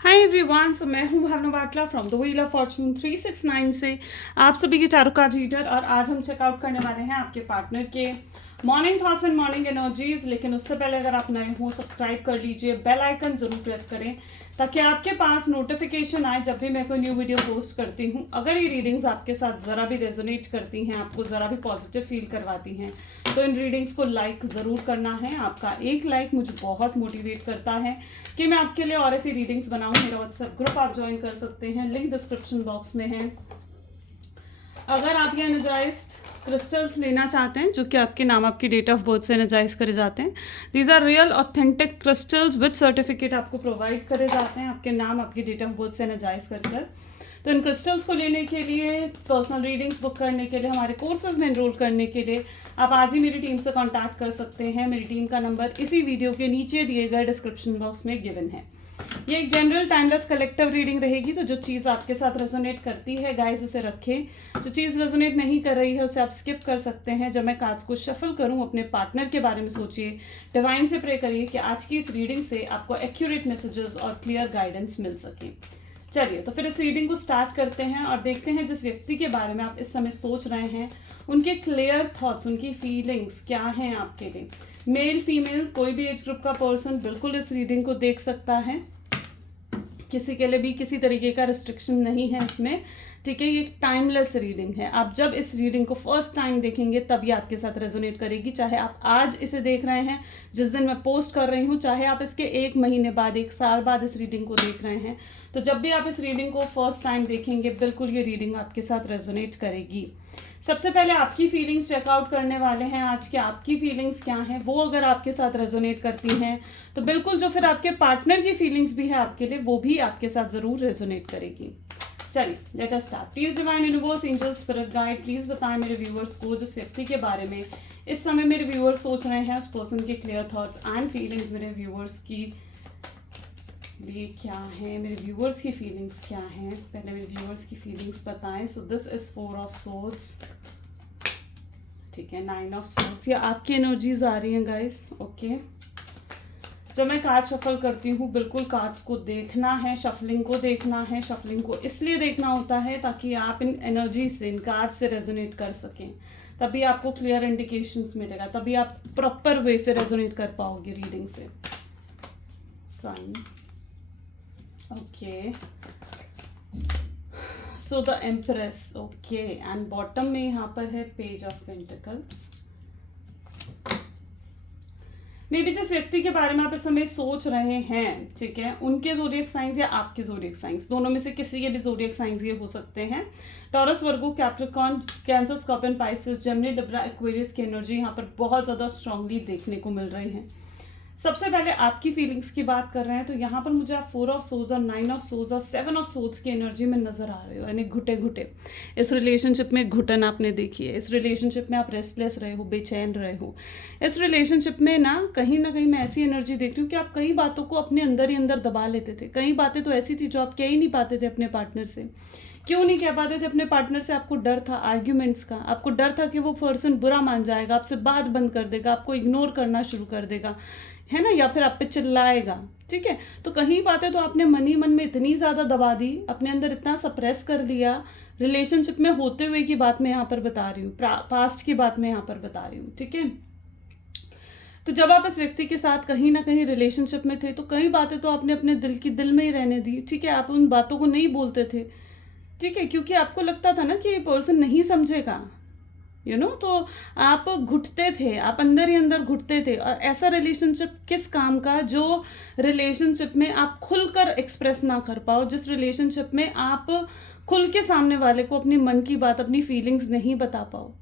Hi everyone, so मैं हूं Bhavna Batla from the wheel of fortune 369 से आप सभी के चारों कार्ड रीडर। और आज हम चेकआउट करने वाले हैं आपके पार्टनर के morning thoughts and morning energies. लेकिन उससे पहले अगर आप नए हो सब्सक्राइब कर लीजिए, बेल आइकन जरूर प्रेस करें ताकि आपके पास नोटिफिकेशन आए जब भी मैं कोई न्यू वीडियो पोस्ट करती हूँ। अगर ये रीडिंग्स आपके साथ ज़रा भी रेजोनेट करती हैं, आपको ज़रा भी पॉजिटिव फील करवाती हैं, तो इन रीडिंग्स को लाइक ज़रूर करना है। आपका एक लाइक मुझे बहुत मोटिवेट करता है कि मैं आपके लिए और ऐसी रीडिंग्स बनाऊँ। मेरा व्हाट्सएप ग्रुप आप ज्वाइन कर सकते हैं, लिंक डिस्क्रिप्शन बॉक्स में है। अगर आप ये एनर्जाइज्ड क्रिस्टल्स लेना चाहते हैं जो कि आपके नाम, आपकी डेट ऑफ बर्थ से एनर्जाइज करे जाते हैं, these are real authentic crystals with certificate आपको प्रोवाइड करे जाते हैं आपके नाम, आपकी डेट ऑफ बर्थ से एनर्जाइज कर। तो इन क्रिस्टल्स को लेने के लिए, पर्सनल रीडिंग्स बुक करने के लिए, हमारे कोर्सेज में एनरोल करने के लिए आप आज ही मेरी टीम से कांटेक्ट कर सकते हैं। मेरी टीम का नंबर इसी वीडियो के नीचे दिए गए डिस्क्रिप्शन बॉक्स में गिवन है। ये एक जनरल टाइमलेस कलेक्टिव रीडिंग रहेगी, तो जो चीज़ आपके साथ रेजोनेट करती है गाइस उसे रखें, जो चीज़ रेजोनेट नहीं कर रही है उसे आप स्किप कर सकते हैं। जब मैं कार्ड्स को शफल करूं, अपने पार्टनर के बारे में सोचिए, डिवाइन से प्रे करिए कि आज की इस रीडिंग से आपको एक्यूरेट मैसेजेस और क्लियर गाइडेंस मिल सके। चलिए तो फिर इस रीडिंग को स्टार्ट करते हैं और देखते हैं जिस व्यक्ति के बारे में आप इस समय सोच रहे हैं, उनके क्लियर थॉट्स, उनकी फीलिंग्स क्या हैं आपके लिए। मेल फीमेल कोई भी एज ग्रुप का पर्सन बिल्कुल इस रीडिंग को देख सकता है, किसी के लिए भी किसी तरीके का रिस्ट्रिक्शन नहीं है इसमें, ठीक है। ये टाइमलेस रीडिंग है। आप जब इस रीडिंग को फर्स्ट टाइम देखेंगे तभी आपके साथ रेजोनेट करेगी, चाहे आप आज इसे देख रहे हैं जिस दिन मैं पोस्ट कर रही हूँ, चाहे आप इसके 1 महीने बाद, 1 साल बाद इस रीडिंग को देख रहे हैं, तो जब भी आप इस रीडिंग को फर्स्ट टाइम देखेंगे बिल्कुल ये रीडिंग आपके साथ रेजोनेट करेगी। सबसे पहले आपकी फीलिंग्स चेकआउट करने वाले हैं आज के, आपकी फीलिंग्स क्या हैं। वो अगर आपके साथ रेजोनेट करती हैं तो बिल्कुल जो फिर आपके पार्टनर की फीलिंग्स भी है आपके लिए, वो भी आपके साथ ज़रूर रेजोनेट करेगी। चलिए let us start. Please divine universe, angel, spirit guide, please बताएं मेरे व्यूअर्स को जिस व्यक्ति के बारे में इस समय मेरे व्यूअर्स सोच रहे हैं, उस पर्सन के क्लियर थॉट्स एंड फीलिंग्स मेरे व्यूअर्स की लिए क्या है, मेरे व्यूअर्स की फीलिंग्स क्या हैं। पहले मेरे व्यूअर्स की फीलिंग्स बताएं। So this is 4 of swords, ठीक है, 9 ऑफ सोर्ड्स। ये आपकी एनर्जीज आ रही हैं गाइस, ओके। जब मैं कार्ड शफल करती हूँ बिल्कुल कार्ड्स को देखना है, शफलिंग को देखना है। शफलिंग को इसलिए देखना होता है ताकि आप इन एनर्जी से, इन कार्ड से रेजोनेट कर सकें, तभी आपको क्लियर इंडिकेशंस मिलेगा, तभी आप प्रॉपर वे से रेजोनेट कर पाओगे रीडिंग से। Sun, okay, so the empress, okay, and bottom में यहाँ पर है page of pentacles. May be जिस व्यक्ति के बारे में आप इस समय सोच रहे हैं, ठीक है, उनके ज़ोडिएक साइंस या आपके ज़ोडिएक साइंस, दोनों में से किसी के भी ज़ोडिएक साइंस ये हो सकते हैं। Taurus, Virgo, Capricorn, Cancer, Scorpion, Pisces, Gemini, Libra, Aquarius की एनर्जी यहाँ पर बहुत ज़्यादा स्ट्रांगली देखने को मिल रही है। सबसे पहले आपकी फीलिंग्स की बात कर रहे हैं तो यहाँ पर मुझे आप 4 ऑफ सोर्ड्स और 9 ऑफ सोर्ड्स और 7 ऑफ सोर्ड्स की एनर्जी में नजर आ रहे हो, यानी घुटे घुटे। इस रिलेशनशिप में घुटन आपने देखी है, इस रिलेशनशिप में आप रेस्टलेस रहे हो, बेचैन रहे हो। इस रिलेशनशिप में ना कहीं मैं ऐसी एनर्जी देख रही हूँ कि आप कई बातों को अपने अंदर ही अंदर दबा लेते थे। कई बातें तो ऐसी थी जो आप कह ही नहीं पाते थे अपने पार्टनर से। क्यों नहीं कह पाते थे अपने पार्टनर से? आपको डर था आर्ग्यूमेंट्स का, आपको डर था कि वो पर्सन बुरा मान जाएगा, आपसे बात बंद कर देगा, आपको इग्नोर करना शुरू कर देगा, है ना, या फिर आप पे चिल्लाएगा, ठीक है। तो कहीं बातें तो आपने मन ही मन में इतनी ज़्यादा दबा दी, अपने अंदर इतना सप्रेस कर लिया। रिलेशनशिप में होते हुए की बात मैं यहाँ पर बता रही हूँ, पास्ट की बात मैं यहाँ पर बता रही हूँ, ठीक है। तो जब आप इस व्यक्ति के साथ कहीं ना कहीं रिलेशनशिप में थे तो कई बातें तो आपने अपने दिल में ही रहने दी, ठीक है। आप उन बातों को नहीं बोलते थे, ठीक है, क्योंकि आपको लगता था ना कि ये पर्सन नहीं समझेगा, तो आप घुटते थे, आप अंदर ही अंदर घुटते थे। और ऐसा रिलेशनशिप किस काम का जो रिलेशनशिप में आप खुलकर एक्सप्रेस ना कर पाओ, जिस रिलेशनशिप में आप खुल के सामने वाले को अपनी मन की बात, अपनी फीलिंग्स नहीं बता पाओ।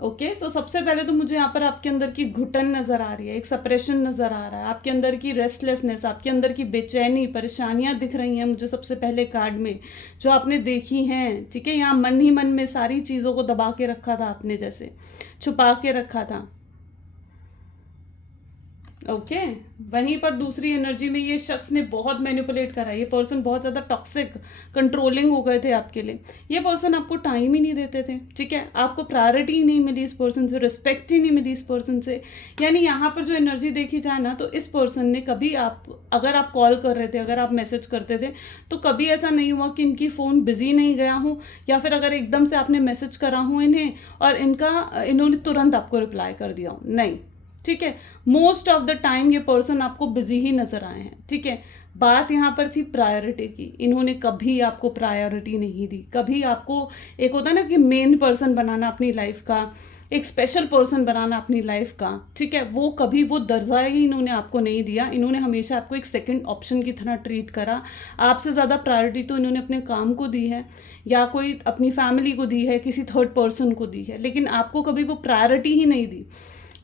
ओके, तो सबसे पहले तो मुझे यहाँ पर आपके अंदर की घुटन नज़र आ रही है, एक सप्रेशन नज़र आ रहा है, आपके अंदर की रेस्टलेसनेस, आपके अंदर की बेचैनी, परेशानियाँ दिख रही हैं मुझे सबसे पहले कार्ड में जो आपने देखी हैं, ठीक है। यहाँ मन ही मन में सारी चीज़ों को दबा के रखा था आपने, जैसे छुपा के रखा था। ओके वहीं पर दूसरी एनर्जी में ये शख्स ने बहुत मैनिपुलेट करा, ये पर्सन बहुत ज़्यादा टॉक्सिक कंट्रोलिंग हो गए थे आपके लिए। ये पर्सन आपको टाइम ही नहीं देते थे, ठीक है, आपको प्रायोरिटी ही नहीं मिली इस पर्सन से, रिस्पेक्ट ही नहीं मिली इस पर्सन से। यानी यहाँ पर जो एनर्जी देखी जाए ना, तो इस पर्सन ने कभी अगर आप कॉल कर रहे थे, अगर आप मैसेज करते थे, तो कभी ऐसा नहीं हुआ कि इनकी फ़ोन बिजी नहीं गया हो, या फिर अगर एकदम से आपने मैसेज करा हो इन्हें और इन्होंने तुरंत आपको रिप्लाई कर दिया हो, नहीं, ठीक है। मोस्ट ऑफ द टाइम ये पर्सन आपको बिजी ही नजर आए हैं, ठीक है। बात यहाँ पर थी प्रायोरिटी की, इन्होंने कभी आपको प्रायोरिटी नहीं दी, कभी आपको एक होता है ना कि मेन पर्सन बनाना अपनी लाइफ का, एक स्पेशल पर्सन बनाना अपनी लाइफ का, ठीक है, वो कभी वो दर्जा ही इन्होंने आपको नहीं दिया। इन्होंने हमेशा आपको एक सेकंड ऑप्शन की तरह ट्रीट करा। आपसे ज़्यादा प्रायोरिटी तो इन्होंने अपने काम को दी है, या कोई अपनी फैमिली को दी है, किसी थर्ड पर्सन को दी है, लेकिन आपको कभी वो प्रायोरिटी ही नहीं दी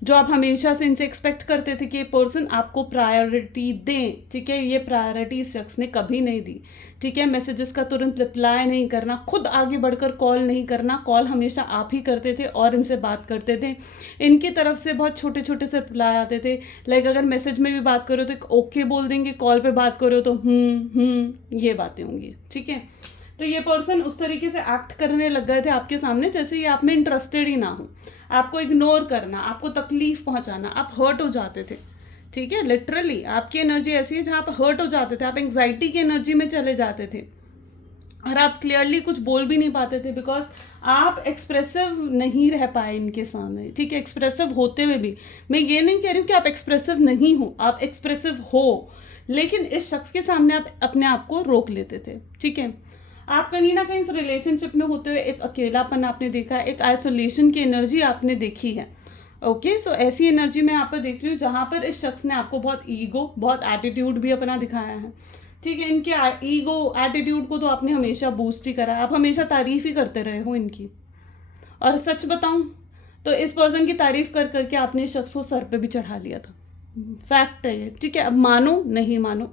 जो आप हमेशा से इनसे एक्सपेक्ट करते थे कि ये पर्सन आपको प्रायोरिटी दें, ठीक है। ये प्रायोरिटी इस शख्स ने कभी नहीं दी, ठीक है। मैसेजेस का तुरंत रिप्लाई नहीं करना, खुद आगे बढ़कर कॉल नहीं करना, कॉल हमेशा आप ही करते थे और इनसे बात करते थे। इनकी तरफ से बहुत छोटे छोटे से रिप्लाई आते थे, लाइक अगर मैसेज में भी बात करो तो ओके बोल देंगे, कॉल पे बात करो तो ये बातें होंगी, ठीक है। तो ये पर्सन उस तरीके से एक्ट करने लग गए थे आपके सामने जैसे ये आप में इंटरेस्टेड ही ना हो, आपको इग्नोर करना, आपको तकलीफ पहुंचाना, आप हर्ट हो जाते थे, ठीक है। लिटरली आपकी एनर्जी ऐसी है जहाँ आप हर्ट हो जाते थे, आप एंग्जाइटी की एनर्जी में चले जाते थे और आप क्लियरली कुछ बोल भी नहीं पाते थे, बिकॉज आप एक्सप्रेसिव नहीं रह पाए इनके सामने, ठीक है। एक्सप्रेसिव होते हुए भी, मैं ये नहीं कह रही हूँ कि आप एक्सप्रेसिव नहीं हो, आप एक्सप्रेसिव हो, लेकिन इस शख्स के सामने आप अपने आप को रोक लेते थे, ठीक है। आप कहीं ना कहीं इस रिलेशनशिप में होते हुए एक अकेलापन आपने देखा है, एक आइसोलेशन की एनर्जी आपने देखी है, ओके। सो ऐसी एनर्जी मैं यहाँ पर देख रही हूँ जहाँ पर इस शख्स ने आपको बहुत ईगो, बहुत एटीट्यूड भी अपना दिखाया है, ठीक है। इनके ईगो एटीट्यूड को तो आपने हमेशा बूस्ट ही करा है, आप हमेशा तारीफ ही करते रहे हो इनकी। और सच बताऊँ तो इस पर्सन की तारीफ कर करके आपने इस शख्स को सर पे भी चढ़ा लिया था, फैक्ट है ये, ठीक है। अब मानो नहीं मानो,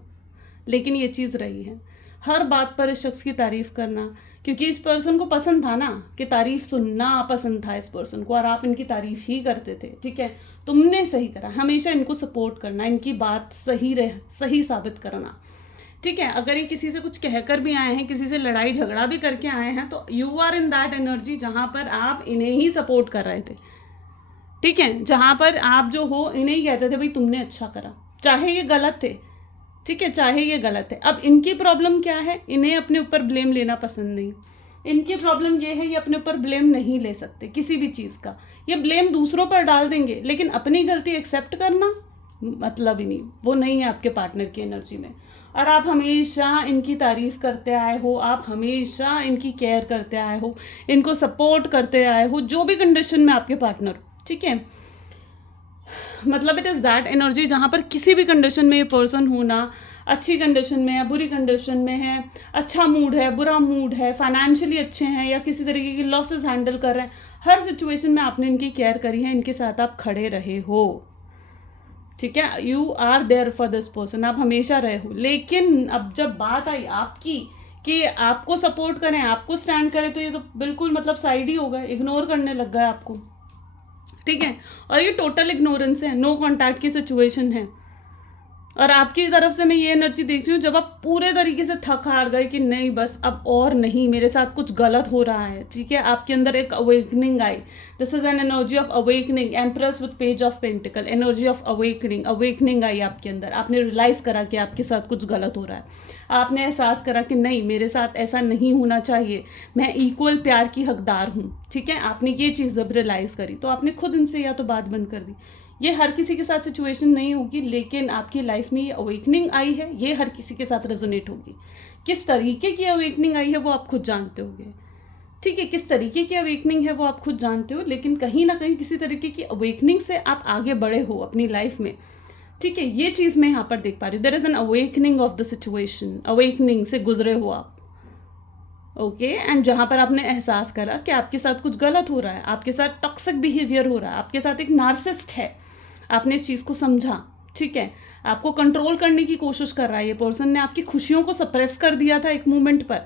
लेकिन ये चीज़ रही है, हर बात पर इस शख्स की तारीफ करना, क्योंकि इस पर्सन को पसंद था ना, कि तारीफ सुनना पसंद था इस पर्सन को, और आप इनकी तारीफ ही करते थे, ठीक है। तुमने सही करा, हमेशा इनको सपोर्ट करना, इनकी बात सही साबित करना, ठीक है। अगर ये किसी से कुछ कहकर भी आए हैं, किसी से लड़ाई झगड़ा भी करके आए हैं, तो you are in that energy जहाँ पर आप इन्हें ही सपोर्ट कर रहे थे, ठीक है। जहाँ पर आप जो हो इन्हें ही कहते थे भाई तुमने अच्छा करा, चाहे ये गलत थे, ठीक है, चाहे ये गलत है। अब इनकी प्रॉब्लम क्या है, इन्हें अपने ऊपर ब्लेम लेना पसंद नहीं, इनकी प्रॉब्लम ये है ये अपने ऊपर ब्लेम नहीं ले सकते किसी भी चीज़ का, ये ब्लेम दूसरों पर डाल देंगे, लेकिन अपनी गलती एक्सेप्ट करना मतलब ही नहीं, वो नहीं है आपके पार्टनर की एनर्जी में। और आप हमेशा इनकी तारीफ करते आए हो, आप हमेशा इनकी केयर करते आए हो, इनको सपोर्ट करते आए हो, जो भी कंडीशन में आपके पार्टनर, ठीक है। मतलब इट इज़ दैट एनर्जी जहाँ पर किसी भी कंडीशन में ये पर्सन होना, अच्छी कंडीशन में है, बुरी कंडीशन में है, अच्छा मूड है, बुरा मूड है, फाइनेंशियली अच्छे हैं या किसी तरीके की लॉसेस हैंडल कर रहे हैं, हर सिचुएशन में आपने इनकी केयर करी है, इनके साथ आप खड़े रहे हो, ठीक है। You are there for this person, आप हमेशा रहे हो। लेकिन अब जब बात आई आपकी कि आपको सपोर्ट करें, आपको स्टैंड करें, तो ये तो बिल्कुल मतलब साइड ही हो गए, इग्नोर करने लग गए आपको, ठीक है। और ये टोटल इग्नोरेंस है, नो कॉन्टैक्ट की सिचुएशन है। और आपकी तरफ से मैं ये एनर्जी देख रही हूँ जब आप पूरे तरीके से थक हार गए कि नहीं बस अब और नहीं, मेरे साथ कुछ गलत हो रहा है, ठीक है। आपके अंदर एक अवेकनिंग आई, this is an energy of awakening, empress with page of pentacle, energy of awakening आई आपके अंदर। आपने रियलाइज़ करा कि आपके साथ कुछ गलत हो रहा है, आपने एहसास करा कि नहीं मेरे साथ ऐसा नहीं होना चाहिए, मैं इक्वल प्यार की हकदार हूँ, ठीक है। आपने ये चीज़ जब रियलाइज़ करी तो आपने खुद इनसे या तो बात बंद कर दी। ये हर किसी के साथ सिचुएशन नहीं होगी, लेकिन आपकी लाइफ में ये अवेकनिंग आई है, ये हर किसी के साथ रेजोनेट होगी। किस तरीके की अवेकनिंग आई है वो आप खुद जानते होगे, ठीक है। किस तरीके की अवेकनिंग है वो आप खुद जानते हो, लेकिन कहीं ना कहीं किसी तरीके की अवेकनिंग से आप आगे बढ़े हो अपनी लाइफ में, ठीक है। ये चीज़ मैं यहाँ पर देख पा रही हूँ, there is an awakening of the situation, awakening से गुजरे हो आप, ओके। एंड जहाँ पर आपने एहसास करा कि आपके साथ कुछ गलत हो रहा है, आपके साथ टॉक्सिक बिहेवियर हो रहा है, आपके साथ एक नार्सिस्ट है, आपने इस चीज़ को समझा, ठीक है। आपको कंट्रोल करने की कोशिश कर रहा है ये पर्सन, ने आपकी खुशियों को सप्रेस कर दिया था एक मोमेंट पर,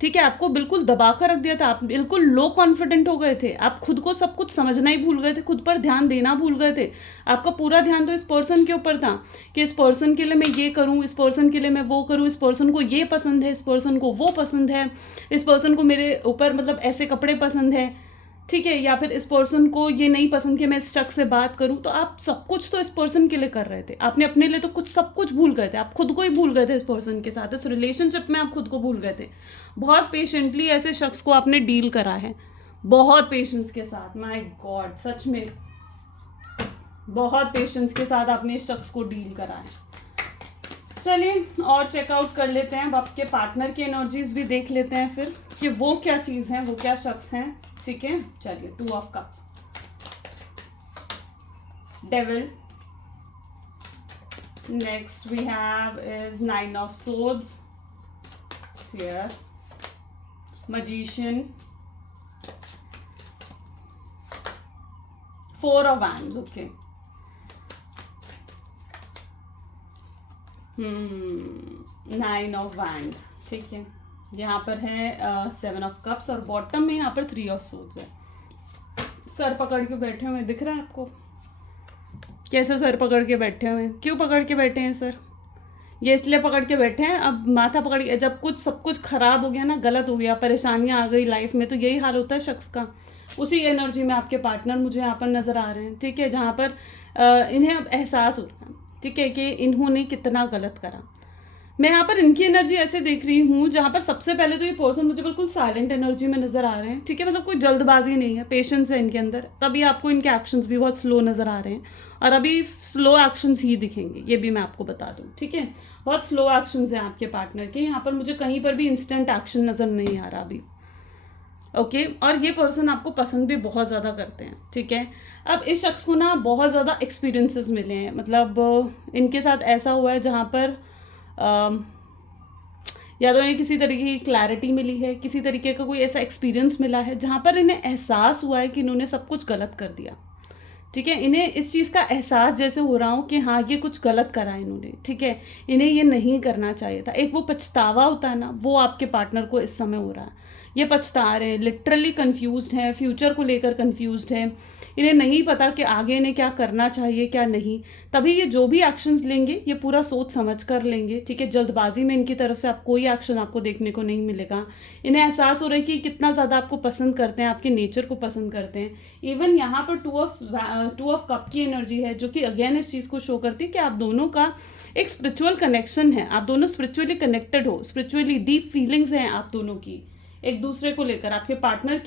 ठीक है, आपको बिल्कुल दबा कर रख दिया था, आप बिल्कुल लो कॉन्फिडेंट हो गए थे, आप खुद को सब कुछ समझना ही भूल गए थे, खुद पर ध्यान देना भूल गए थे। आपका पूरा ध्यान तो इस पर्सन के ऊपर था कि इस पर्सन के लिए मैं ये करूँ, इस पर्सन के लिए मैं वो करूँ, इस पर्सन को ये पसंद है, इस पर्सन को वो पसंद है, इस पर्सन को मेरे ऊपर मतलब ऐसे कपड़े पसंद है, ठीक है, या फिर इस पर्सन को ये नहीं पसंद कि मैं इस शख्स से बात करूं। तो आप सब कुछ तो इस पर्सन के लिए कर रहे थे, आपने अपने लिए तो कुछ सब कुछ भूल गए थे, आप खुद को ही भूल गए थे इस पर्सन के साथ, इस रिलेशनशिप में आप खुद को भूल गए थे। बहुत पेशेंटली ऐसे शख्स को आपने डील करा है, बहुत पेशेंस के साथ। माय गॉड, सच में बहुत पेशेंस के साथ आपने इस शख्स को डील करा है। चलिए और चेकआउट कर लेते हैं, अब आपके पार्टनर की एनर्जीज भी देख लेते हैं फिर कि वो क्या चीज़ है, वो क्या शख्स हैं। ठीक है, चलिए 2 of cup, devil, next we have is 9 of swords, fear, magician, 4 of wands. Okay, 9 of wand, ठीक है, यहाँ पर है 7 ऑफ कप्स और बॉटम में यहाँ पर 3 ऑफ सोर्ड्स है। सर पकड़ के बैठे हुए दिख रहा है आपको? कैसे सर पकड़ के बैठे हुए हैं? क्यों पकड़ के बैठे हैं सर? ये इसलिए पकड़ के बैठे हैं, अब माथा पकड़ के, जब कुछ सब कुछ खराब हो गया ना, गलत हो गया, परेशानियां आ गई लाइफ में, तो यही हाल होता है शख्स का। उसी एनर्जी में आपके पार्टनर मुझे यहाँ पर नज़र आ रहे हैं, ठीक है, जहाँ पर इन्हें अब एहसास हो रहा है, ठीक है, कि इन्होंने कितना गलत करा। मैं यहाँ पर इनकी एनर्जी ऐसे देख रही हूँ जहाँ पर सबसे पहले तो ये पर्सन मुझे बिल्कुल साइलेंट एनर्जी में नज़र आ रहे हैं, ठीक है, मतलब कोई जल्दबाजी नहीं है, पेशेंस है इनके अंदर, तभी आपको इनके एक्शंस भी बहुत स्लो नज़र आ रहे हैं, और अभी स्लो एक्शंस ही दिखेंगे, ये भी मैं आपको बता दूँ, ठीक है, बहुत स्लो एक्शंस हैं आपके पार्टनर के। यहाँ पर मुझे कहीं पर भी इंस्टेंट एक्शन नज़र नहीं आ रहा अभी। ओके, और ये पर्सन आपको पसंद भी बहुत ज़्यादा करते हैं, ठीक है। अब इस शख्स को ना बहुत ज़्यादा एक्सपीरियंसेस मिले हैं, मतलब इनके साथ ऐसा हुआ है जहाँ पर या तो इन्हें किसी तरीके की क्लैरिटी मिली है, किसी तरीके का कोई ऐसा एक्सपीरियंस मिला है जहाँ पर इन्हें एहसास हुआ है कि इन्होंने सब कुछ गलत कर दिया, ठीक है, इन्हें इस चीज़ का एहसास जैसे हो रहा हो कि हाँ ये कुछ गलत करा है इन्होंने, ठीक है, इन्हें ये नहीं करना चाहिए था। एक वो पछतावा होता है ना, वो आपके पार्टनर को इस समय हो रहा है, ये पछता रहे हैं, लिटरली कंफ्यूज्ड हैं, फ्यूचर को लेकर कंफ्यूज्ड हैं, इन्हें नहीं पता कि आगे इन्हें क्या करना चाहिए क्या नहीं, तभी ये जो भी एक्शंस लेंगे ये पूरा सोच समझ कर लेंगे, ठीक है, जल्दबाजी में इनकी तरफ से आप कोई एक्शन आपको देखने को नहीं मिलेगा। इन्हें एहसास हो रहा है कि कितना ज़्यादा आपको पसंद करते हैं, आपके नेचर को पसंद करते हैं। इवन यहाँ पर 2 ऑफ कप की एनर्जी है, जो कि अगेन इस चीज़ को शो करती है कि आप दोनों का एक स्पिरिचुअल कनेक्शन है, आप दोनों स्पिरिचुअली कनेक्टेड हो, स्पिरिचुअली डीप फीलिंग्स हैं आप दोनों की एक दूसरे को लेकर, आपके पार्टनर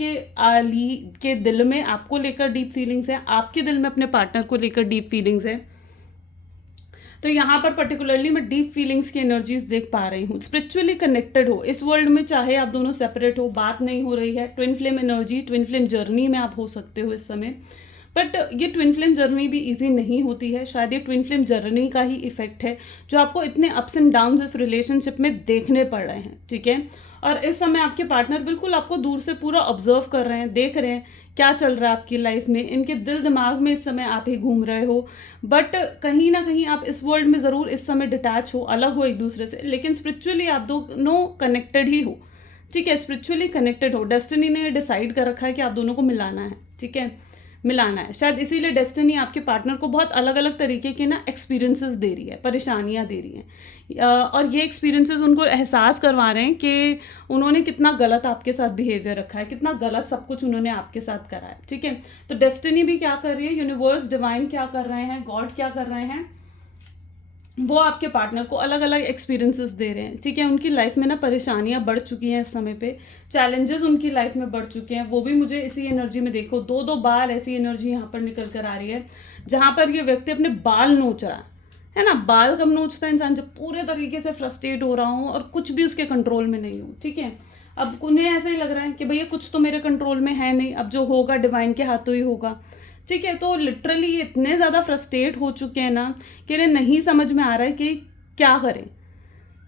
के दिल में आपको लेकर डीप फीलिंग्स है, आपके दिल में अपने पार्टनर को लेकर डीप फीलिंग्स है। तो यहाँ पर पर्टिकुलरली मैं डीप फीलिंग्स की एनर्जीज देख पा रही हूँ, स्पिरिचुअली कनेक्टेड हो इस वर्ल्ड में, चाहे आप दोनों सेपरेट हो, बात नहीं हो रही है, twin flame energy, twin flame journey में आप हो सकते हो इस समय, बट ये ट्विन फ्लेम जर्नी भी इजी नहीं होती है, शायद ये ट्विन फ्लेम जर्नी का ही इफेक्ट है जो आपको इतने अप्स एंड डाउन्स इस रिलेशनशिप में देखने पड़ रहे हैं, ठीक है। और इस समय आपके पार्टनर बिल्कुल आपको दूर से पूरा ऑब्जर्व कर रहे हैं, देख रहे हैं क्या चल रहा है आपकी लाइफ में, इनके दिल दिमाग में इस समय आप ही घूम रहे हो, बट कहीं ना कहीं आप इस वर्ल्ड में ज़रूर इस समय डिटैच हो, अलग हो एक दूसरे से, लेकिन स्पिरिचुअली आप दोनों कनेक्टेड ही हो, ठीक है, स्पिरिचुअली कनेक्टेड हो। डेस्टिनी ने डिसाइड कर रखा है कि आप दोनों को मिलाना है, ठीक है, मिलाना है, शायद इसीलिए डेस्टिनी आपके पार्टनर को बहुत अलग अलग तरीके के ना एक्सपीरियंसेस दे रही है, परेशानियां दे रही हैं, और ये एक्सपीरियंसेस उनको एहसास करवा रहे हैं कि उन्होंने कितना गलत आपके साथ बिहेवियर रखा है, कितना गलत सब कुछ उन्होंने आपके साथ करा है, ठीक है। तो डेस्टिनी भी क्या कर रही है, यूनिवर्स डिवाइन क्या कर रहे हैं, गॉड क्या कर रहे हैं, वो आपके पार्टनर को अलग अलग एक्सपीरियंसेस दे रहे हैं, ठीक है। उनकी लाइफ में ना परेशानियां बढ़ चुकी हैं इस समय पे, चैलेंजेस उनकी लाइफ में बढ़ चुके हैं, वो भी मुझे इसी एनर्जी में देखो, 2 बार ऐसी एनर्जी यहाँ पर निकल कर आ रही है जहाँ पर ये व्यक्ति अपने बाल नोच रहा है ना। बाल कब नोचता है इंसान, जब पूरे तरीके से फ्रस्ट्रेट हो रहा हूँ और कुछ भी उसके कंट्रोल में नहीं हो, ठीक है। अब उन्हें ऐसा ही लग रहा है कि भैया कुछ तो मेरे कंट्रोल में है नहीं, अब जो होगा डिवाइन के हाथों ही होगा, ठीक है। तो लिटरली ये इतने ज़्यादा फ्रस्ट्रेट हो चुके हैं ना कि इन्हें नहीं समझ में आ रहा है कि क्या करें,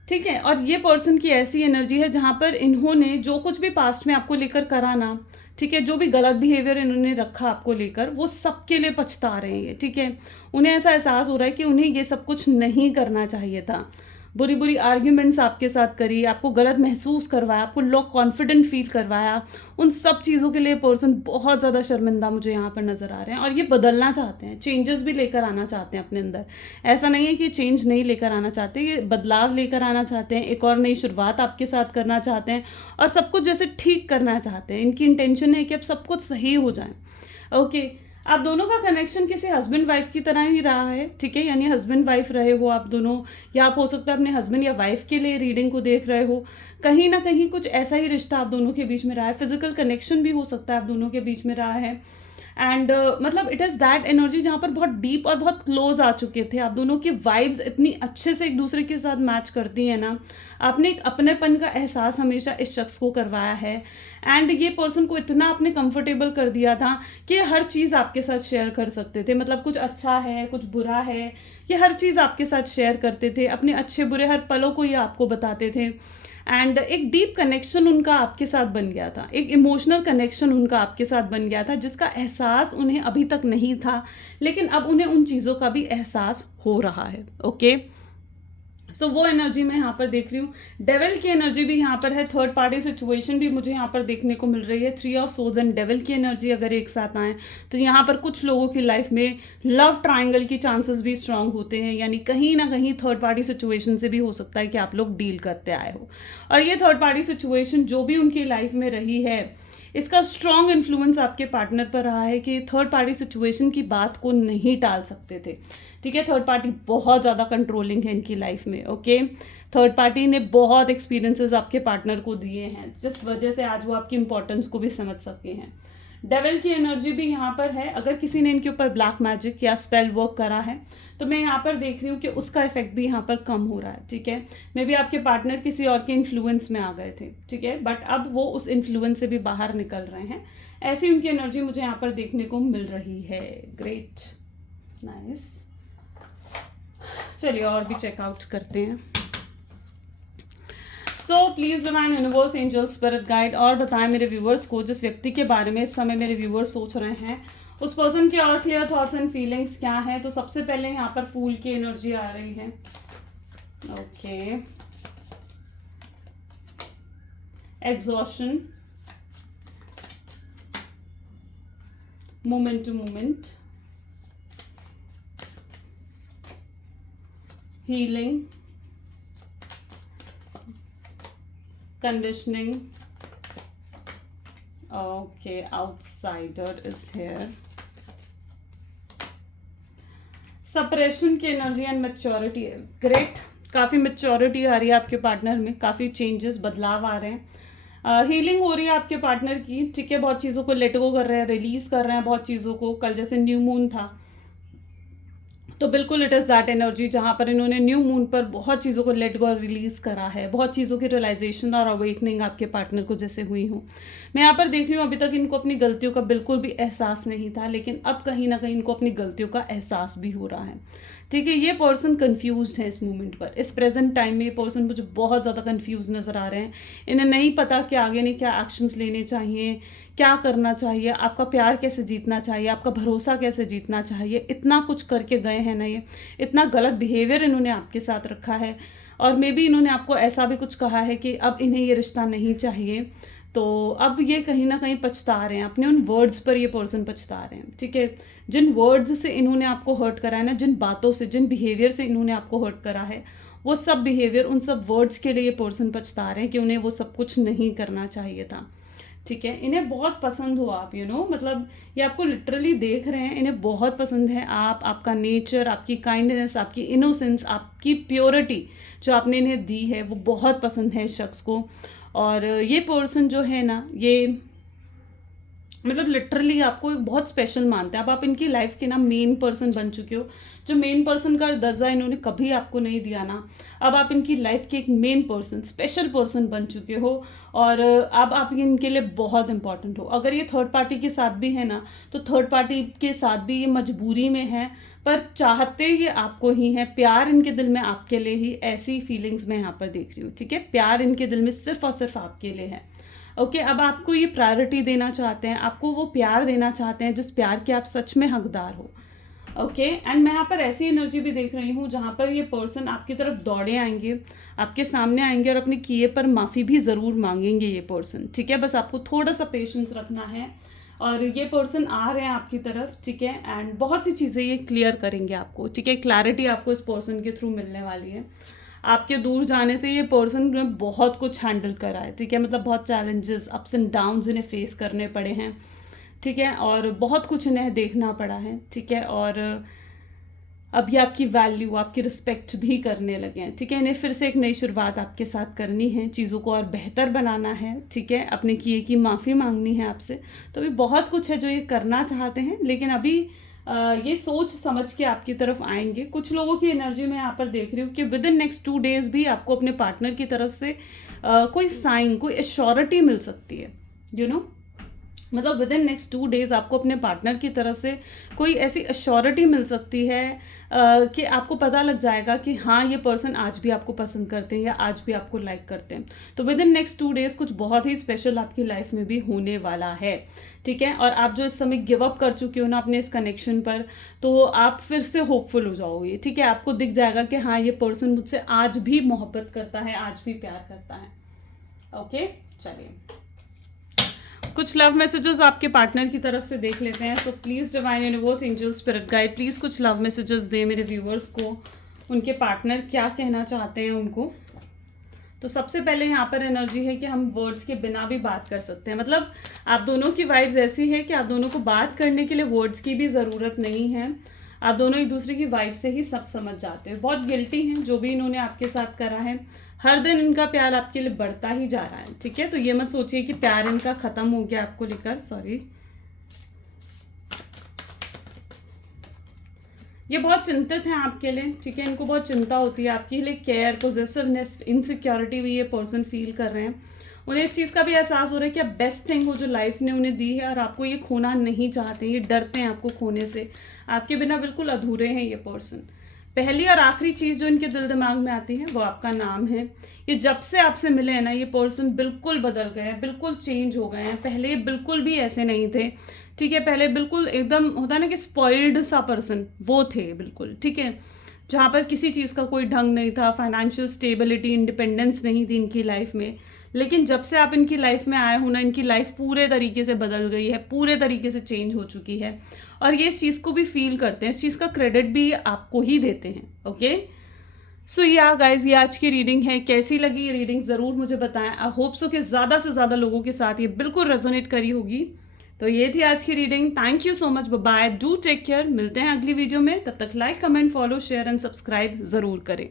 ठीक है। और ये पर्सन की ऐसी एनर्जी है जहाँ पर इन्होंने जो कुछ भी पास्ट में आपको लेकर करा ना, ठीक है, जो भी गलत बिहेवियर इन्होंने रखा आपको लेकर, वो सबके लिए पछता रहे हैं, ठीक है। उन्हें ऐसा एहसास हो रहा है कि उन्हें ये सब कुछ नहीं करना चाहिए था, बुरी बुरी आर्ग्यूमेंट्स आपके साथ करी, आपको गलत महसूस करवाया, आपको लो कॉन्फिडेंट फील करवाया, उन सब चीज़ों के लिए पर्सन बहुत ज़्यादा शर्मिंदा मुझे यहाँ पर नज़र आ रहे हैं। और ये बदलना चाहते हैं, चेंजेस भी लेकर आना चाहते हैं अपने अंदर। ऐसा नहीं है कि चेंज नहीं लेकर आना चाहते, ये बदलाव लेकर आना चाहते हैं, एक और नई शुरुआत आपके साथ करना चाहते हैं और सब कुछ जैसे ठीक करना चाहते हैं। इनकी इंटेंशन है कि अब सब कुछ सही हो जाए। ओके, आप दोनों का कनेक्शन किसी हस्बैंड वाइफ की तरह ही रहा है, ठीक है, यानी हस्बैंड वाइफ रहे हो आप दोनों, या आप हो सकता है अपने हस्बैंड या वाइफ के लिए रीडिंग को देख रहे हो। कहीं ना कहीं कुछ ऐसा ही रिश्ता आप दोनों के बीच में रहा है, फिजिकल कनेक्शन भी हो सकता है आप दोनों के बीच में रहा है। एंड मतलब इट इज़ दैट एनर्जी जहाँ पर बहुत डीप और बहुत क्लोज आ चुके थे आप दोनों की वाइब्स इतनी अच्छे से एक दूसरे के साथ मैच करती है ना। आपने एक अपनेपन का एहसास हमेशा इस शख्स को करवाया है एंड ये पर्सन को इतना आपने कंफर्टेबल कर दिया था कि हर चीज़ आपके साथ शेयर कर सकते थे। मतलब कुछ अच्छा है, कुछ बुरा है, ये हर चीज़ आपके साथ शेयर करते थे, अपने अच्छे बुरे हर पलों को ये आपको बताते थे। एंड एक डीप कनेक्शन उनका आपके साथ बन गया था, एक इमोशनल कनेक्शन उनका आपके साथ बन गया था जिसका एहसास उन्हें अभी तक नहीं था, लेकिन अब उन्हें उन चीज़ों का भी एहसास हो रहा है। ओके, सो वो एनर्जी मैं यहाँ पर देख रही हूँ। डेविल की एनर्जी भी यहाँ पर है, थर्ड पार्टी सिचुएशन भी मुझे यहाँ पर देखने को मिल रही है। 3 ऑफ सोर्ड्स एंड डेविल की एनर्जी अगर एक साथ आए तो यहाँ पर कुछ लोगों की लाइफ में लव ट्रायंगल की चांसेस भी स्ट्रांग होते हैं, यानी कहीं ना कहीं थर्ड पार्टी सिचुएशन से भी हो सकता है कि आप लोग डील करते आए हो। और ये थर्ड पार्टी सिचुएशन जो भी उनकी लाइफ में रही है, इसका स्ट्रॉन्ग इन्फ्लुएंस आपके पार्टनर पर रहा है कि थर्ड पार्टी सिचुएशन की बात को नहीं टाल सकते थे। ठीक है, थर्ड पार्टी बहुत ज़्यादा कंट्रोलिंग है इनकी लाइफ में। ओके, थर्ड पार्टी ने बहुत एक्सपीरियंसेस आपके पार्टनर को दिए हैं जिस वजह से आज वो आपकी इंपॉर्टेंस को भी समझ सके हैं। डेविल की एनर्जी भी यहाँ पर है। अगर किसी ने इनके ऊपर ब्लैक मैजिक या स्पेल वर्क करा है तो मैं यहाँ पर देख रही हूँ कि उसका इफेक्ट भी यहाँ पर कम हो रहा है। ठीक है, मे बी आपके पार्टनर किसी और के इन्फ्लुएंस में आ गए थे, ठीक है, बट अब वो उस इन्फ्लुएंस से भी बाहर निकल रहे हैं। ऐसी उनकी एनर्जी मुझे यहाँ पर देखने को मिल रही है। Great, nice. चलिए और भी चेकआउट करते हैं। So please divine universe, angel, spirit guide और बताएं मेरे व्यूवर्स को जिस व्यक्ति के बारे में इस समय मेरे व्यूवर्स सोच रहे हैं उस पर्सन के और क्लियर थॉट्स एंड फीलिंग्स क्या है। तो सबसे पहले यहाँ पर फूल की एनर्जी आ रही है। Okay, exhaustion, moment to moment, healing, conditioning. Okay, outsider is here. Separation की एनर्जी एंड मैच्योरिटी है। ग्रेट, काफ़ी मैच्योरिटी आ रही है आपके पार्टनर में, काफ़ी चेंजेस, बदलाव आ रहे हैं। हीलिंग हो रही है आपके पार्टनर की, ठीक है, बहुत चीज़ों को लेट गो कर रहे हैं, रिलीज कर रहे हैं बहुत चीज़ों को। कल जैसे न्यू मून था तो बिल्कुल इट इज़ दैट एनर्जी जहाँ पर इन्होंने न्यू मून पर बहुत चीज़ों को लेट गो और रिलीज़ करा है, बहुत चीज़ों की रियलाइजेशन और अवेकनिंग आपके पार्टनर को जैसे हुई हूँ। मैं यहाँ पर देख रही हूँ अभी तक इनको अपनी गलतियों का बिल्कुल भी एहसास नहीं था, लेकिन अब कहीं ना कहीं इनको अपनी गलतियों का एहसास भी हो रहा है। ठीक है, ये पर्सन कन्फ्यूज है इस मोमेंट पर, इस प्रेजेंट टाइम में ये पर्सन मुझे बहुत ज़्यादा कन्फ्यूज नज़र आ रहे हैं। इन्हें नहीं पता कि आगे नहीं क्या एक्शंस लेने चाहिए, क्या करना चाहिए, आपका प्यार कैसे जीतना चाहिए, आपका भरोसा कैसे जीतना चाहिए। इतना कुछ करके गए हैं ना, ये इतना गलत बिहेवियर इन्होंने आपके साथ रखा है और मे बी इन्होंने आपको ऐसा भी कुछ कहा है कि अब इन्हें ये रिश्ता नहीं चाहिए। तो अब ये कहीं ना कहीं पछता रहे हैं, अपने उन वर्ड्स पर ये पर्सन पछता रहे हैं। ठीक है, जिन वर्ड्स से इन्होंने आपको हर्ट करा है ना, जिन बातों से, जिन बिहेवियर से इन्होंने आपको हर्ट करा है, वो सब बिहेवियर, उन सब वर्ड्स के लिए ये पर्सन पछता रहे हैं कि उन्हें वो सब कुछ नहीं करना चाहिए था। ठीक है, इन्हें बहुत पसंद हो आप, मतलब ये आपको लिटरली देख रहे हैं, इन्हें बहुत पसंद है आप, आपका नेचर, आपकी काइंडनेस, आपकी इनोसेंस, आपकी प्योरिटी जो आपने इन्हें दी है वो बहुत पसंद है इस शख्स को। और ये पर्सन जो है ना, ये मतलब लिटरली आपको एक बहुत स्पेशल मानते हैं। अब आप इनकी लाइफ के ना मेन पर्सन बन चुके हो, जो मेन पर्सन का दर्जा इन्होंने कभी आपको नहीं दिया ना, अब आप इनकी लाइफ के एक मेन पर्सन, स्पेशल पर्सन बन चुके हो और अब आप इनके लिए बहुत इंपॉर्टेंट हो। अगर ये थर्ड पार्टी के साथ भी है ना, तो थर्ड पार्टी के साथ भी ये मजबूरी में है, पर चाहते ये आपको ही हैं। प्यार इनके दिल में आपके लिए ही, ऐसी फीलिंग्स मैं यहाँ पर देख रही हूँ। ठीक है, प्यार इनके दिल में सिर्फ और सिर्फ आपके लिए है। ओके, अब आपको ये प्रायोरिटी देना चाहते हैं, आपको वो प्यार देना चाहते हैं जिस प्यार के आप सच में हकदार हो। ओके एंड मैं यहाँ पर ऐसी एनर्जी भी देख रही हूँ जहाँ पर ये पर्सन आपकी तरफ दौड़े आएंगे, आपके सामने आएंगे और अपने किए पर माफ़ी भी ज़रूर मांगेंगे ये पर्सन, ठीक है। बस आपको थोड़ा सा पेशेंस रखना है और ये पर्सन आ रहे हैं आपकी तरफ, ठीक है। एंड बहुत सी चीज़ें ये क्लियर करेंगे आपको, ठीक है। क्लैरिटी आपको इस पर्सन के थ्रू मिलने वाली है। आपके दूर जाने से ये पर्सन ने बहुत कुछ हैंडल करा है, ठीक है। मतलब बहुत चैलेंजेस, अप्स एंड डाउन्स इन्हें फेस करने पड़े हैं, ठीक है, और बहुत कुछ इन्हें देखना पड़ा है, ठीक है। और अब ये आपकी वैल्यू, आपकी रिस्पेक्ट भी करने लगे हैं, ठीक है। इन्हें फिर से एक नई शुरुआत आपके साथ करनी है, चीज़ों को और बेहतर बनाना है, ठीक है। अपने किए की माफ़ी मांगनी है आपसे। तो अभी बहुत कुछ है जो ये करना चाहते हैं, लेकिन अभी ये सोच समझ के आपकी तरफ आएंगे। कुछ लोगों की एनर्जी में यहाँ पर देख रही हूँ कि विद इन नेक्स्ट 2 डेज भी आपको अपने पार्टनर की तरफ से कोई साइन, कोई एश्योरिटी मिल सकती है, यू नो। मतलब विद इन नेक्स्ट 2 डेज आपको अपने पार्टनर की तरफ से कोई ऐसी अश्योरिटी मिल सकती है कि आपको पता लग जाएगा कि हाँ, ये पर्सन आज भी आपको पसंद करते हैं या आज भी आपको लाइक करते हैं। तो विद इन नेक्स्ट 2 डेज कुछ बहुत ही स्पेशल आपकी लाइफ में भी होने वाला है, ठीक है। और आप जो इस समय गिव अप कर चुके हो ना अपने इस कनेक्शन पर, तो आप फिर से होपफुल हो जाओगे, ठीक है। आपको दिख जाएगा कि हाँ, ये पर्सन मुझसे आज भी मोहब्बत करता है, आज भी प्यार करता है। ओके, चलिए कुछ लव मैसेजेस आपके पार्टनर की तरफ से देख लेते हैं। So please divine universe, angel, spirit guide, please कुछ लव मैसेजेस दें मेरे व्यूअर्स को। उनके पार्टनर क्या कहना चाहते हैं उनको। तो सबसे पहले यहाँ पर एनर्जी है कि हम वर्ड्स के बिना भी बात कर सकते हैं। मतलब आप दोनों की वाइब्स ऐसी है कि आप दोनों को बात करने के लिए वर्ड्स की भी ज़रूरत नहीं है। आप दोनों एक दूसरे की वाइब से ही सब समझ जाते हैं। बहुत गिल्टी हैं जो भी इन्होंने आपके साथ करा है। हर दिन इनका प्यार आपके लिए बढ़ता ही जा रहा है, ठीक है। तो ये मत सोचिए कि प्यार इनका ख़त्म हो गया आपको लेकर, सॉरी। ये बहुत चिंतित हैं आपके लिए, ठीक है। इनको बहुत चिंता होती है आपके लिए। केयर, पोजेसिवनेस, इनसिक्योरिटी भी ये पर्सन फील कर रहे हैं। उन्हें इस चीज़ का भी एहसास हो रहा है कि अब बेस्ट थिंग हो जो लाइफ ने उन्हें दी है और आपको ये खोना नहीं चाहते। ये डरते हैं आपको खोने से। आपके बिना बिल्कुल अधूरे हैं ये पर्सन। पहली और आखिरी चीज़ जो इनके दिल दिमाग में आती है वो आपका नाम है। ये जब से आपसे मिले हैं ना, ये पर्सन बिल्कुल बदल गए हैं, बिल्कुल चेंज हो गए हैं। पहले ये बिल्कुल भी ऐसे नहीं थे, ठीक है। पहले बिल्कुल एकदम होता है ना कि स्पॉइल्ड सा पर्सन वो थे बिल्कुल, ठीक है। जहाँ पर किसी चीज़ का कोई ढंग नहीं था, फाइनेंशियल स्टेबिलिटी, इंडिपेंडेंस नहीं थी इनकी लाइफ में। लेकिन जब से आप इनकी लाइफ में आए हो ना, इनकी लाइफ पूरे तरीके से बदल गई है, पूरे तरीके से चेंज हो चुकी है। और ये इस चीज़ को भी फील करते हैं, इस चीज़ का क्रेडिट भी आपको ही देते हैं। ओके, सो या गाइज, ये आज की रीडिंग है। कैसी लगी ये रीडिंग ज़रूर मुझे बताएं। आई होप सो कि ज़्यादा से ज़्यादा लोगों के साथ ये बिल्कुल रेजोनेट करी होगी। तो ये थी आज की reading. Thank you so much, bye, do take care. मिलते हैं अगली वीडियो में। तब तक like, comment, follow, share and subscribe ज़रूर करें।